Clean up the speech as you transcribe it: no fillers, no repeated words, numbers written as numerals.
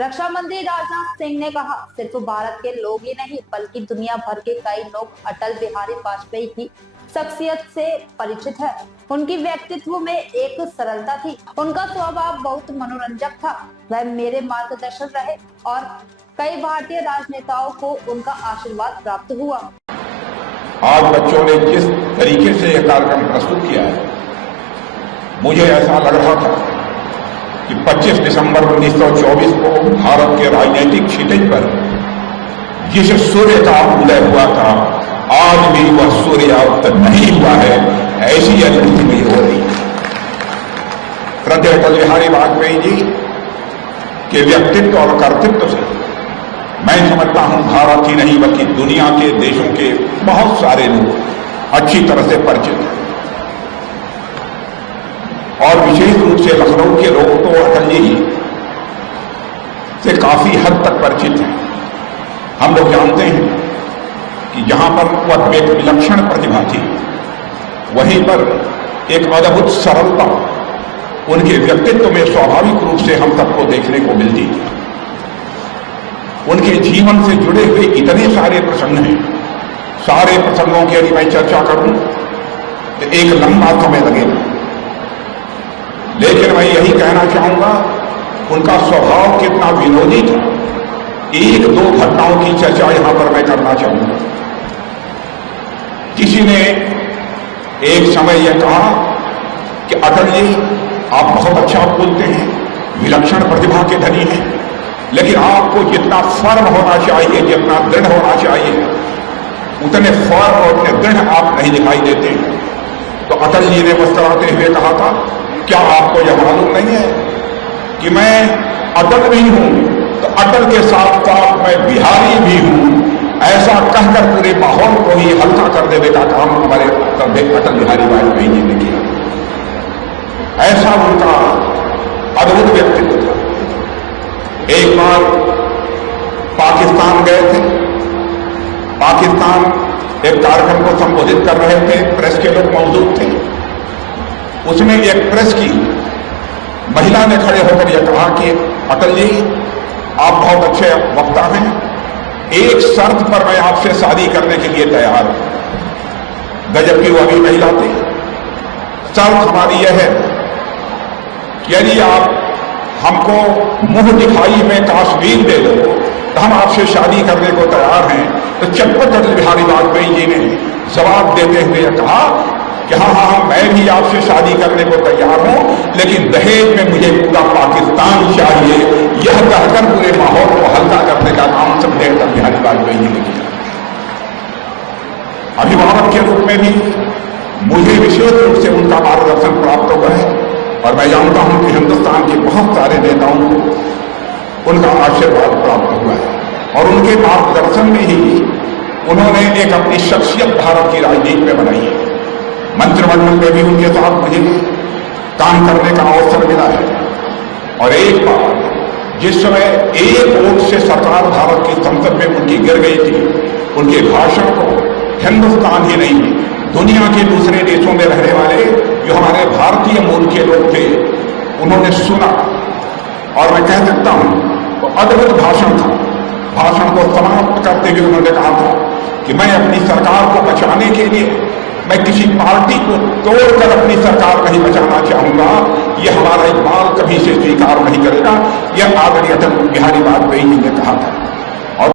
रक्षा मंत्री राजनाथ सिंह ने कहा, सिर्फ भारत के लोग ही नहीं बल्कि दुनिया भर के कई लोग अटल बिहारी वाजपेयी की शख्सियत से परिचित है। उनकी व्यक्तित्व में एक सरलता थी, उनका स्वभाव बहुत मनोरंजक था। वह मेरे मार्गदर्शन रहे और कई भारतीय राजनेताओं को उनका आशीर्वाद प्राप्त हुआ। आज बच्चों ने जिस तरीके से यह कार्यक्रम प्रस्तुत किया है, मुझे ऐसा लग रहा था कि 25 दिसंबर 1924 को भारत के राजनीतिक क्षितिज पर जिस सूर्य का उदय हुआ था, आज भी वह सूर्यास्त नहीं हुआ है, ऐसी अनुभूति भी हो रही है। श्रद्धेय अटल बिहारी वाजपेयी जी के व्यक्तित्व और कर्तृत्व से मैं समझता हूं भारत ही नहीं बल्कि दुनिया के देशों के बहुत सारे लोग अच्छी तरह से परिचित हैं और विशेष रूप से लखनऊ के लोग तो अटल जी से काफी हद तक परिचित हैं। हम लोग जानते हैं कि जहां पर वह एक विलक्षण प्रतिभा थी, वहीं पर एक अद्भुत सरलता उनके व्यक्तित्व में स्वाभाविक रूप से हम सबको देखने को मिलती थी। उनके जीवन से जुड़े हुए इतने सारे प्रसंग हैं, सारे प्रसंगों की यदि मैं चर्चा करूं तो एक लंबा समय लगेगा, लेकिन मैं यही कहना चाहूंगा उनका स्वभाव कितना विनोदी था। एक दो घटनाओं की चर्चा यहां पर मैं करना चाहूंगा। किसी ने एक समय यह कहा कि अटल जी आप बहुत अच्छा बोलते हैं, विलक्षण प्रतिभा के धनी हैं, लेकिन आपको जितना फर्म होना चाहिए, जितना दृढ़ होना चाहिए, उतने फर्म और उतने दृढ़ आप नहीं दिखाई देते। तो अटल जी ने मुस्कुराते हुए कहा था, क्या आपको यह मालूम नहीं है कि मैं अटल भी हूं तो अटल के साथ साथ मैं बिहारी भी हूं। ऐसा कहकर पूरे माहौल को ही हल्का कर देने का काम हमारे अटल बिहारी वाजपेयी जी ने किया। ऐसा उनका अद्भुत व्यक्तित्व था। एक बार पाकिस्तान गए थे, पाकिस्तान एक कार्यक्रम को संबोधित कर रहे थे, प्रेस के लोग मौजूद थे। उसमें एक प्रेस की महिला ने खड़े होकर यह कहा कि अटल जी आप बहुत अच्छे वक्ता हैं, एक शर्त पर मैं आपसे शादी करने के लिए तैयार हूं। गजब की वो अभी महिला थी। शर्त हमारी यह है कि यदि आप हमको मुंह दिखाई में कश्मीर दे दो तो हम आपसे शादी करने को तैयार हैं। तो चटपट अटल बिहारी वाजपेयी जी ने जवाब देते हुए कहा कि हाँ, मैं भी आपसे शादी करने को तैयार हूं, लेकिन दहेज में मुझे पूरा पाकिस्तान चाहिए। यह कहकर पूरे माहौल को हल्का करने का काम श्रद्धेय अटल बिहारी वाजपेयी जी ने किया। अभिभावक के रूप में भी मुझे विशेष रूप से उनका मार्गदर्शन प्राप्त हुआ है और मैं जानता हूं कि हिंदुस्तान के बहुत सारे नेताओं को उनका आशीर्वाद प्राप्त हुआ है और उनके मार्गदर्शन में ही उन्होंने एक अपनी शख्सियत भारत की राजनीति में बनाई है। मंत्रिमंडल में भी उनके साथ मुझे काम करने का अवसर मिला है और एक बार जिस समय एक वोट से सरकार भारत की संसद में उनकी गिर गई थी, उनके भाषण को हिंदुस्तान ही नहीं दुनिया के दूसरे देशों में रहने वाले जो हमारे भारतीय मूल के लोग थे, उन्होंने सुना और मैं कह सकता हूं वो अद्भुत भाषण था। भाषण को समाप्त करते हुए उन्होंने कहा था कि मैं अपनी सरकार को बचाने के लिए मैं किसी पार्टी को तोड़कर अपनी सरकार नहीं बचाना चाहूंगा। यह हमारा इकबाल कभी से स्वीकार नहीं करेगा। यह आदरणीय अटल बिहारी वाजपेयी जी ने कहा था।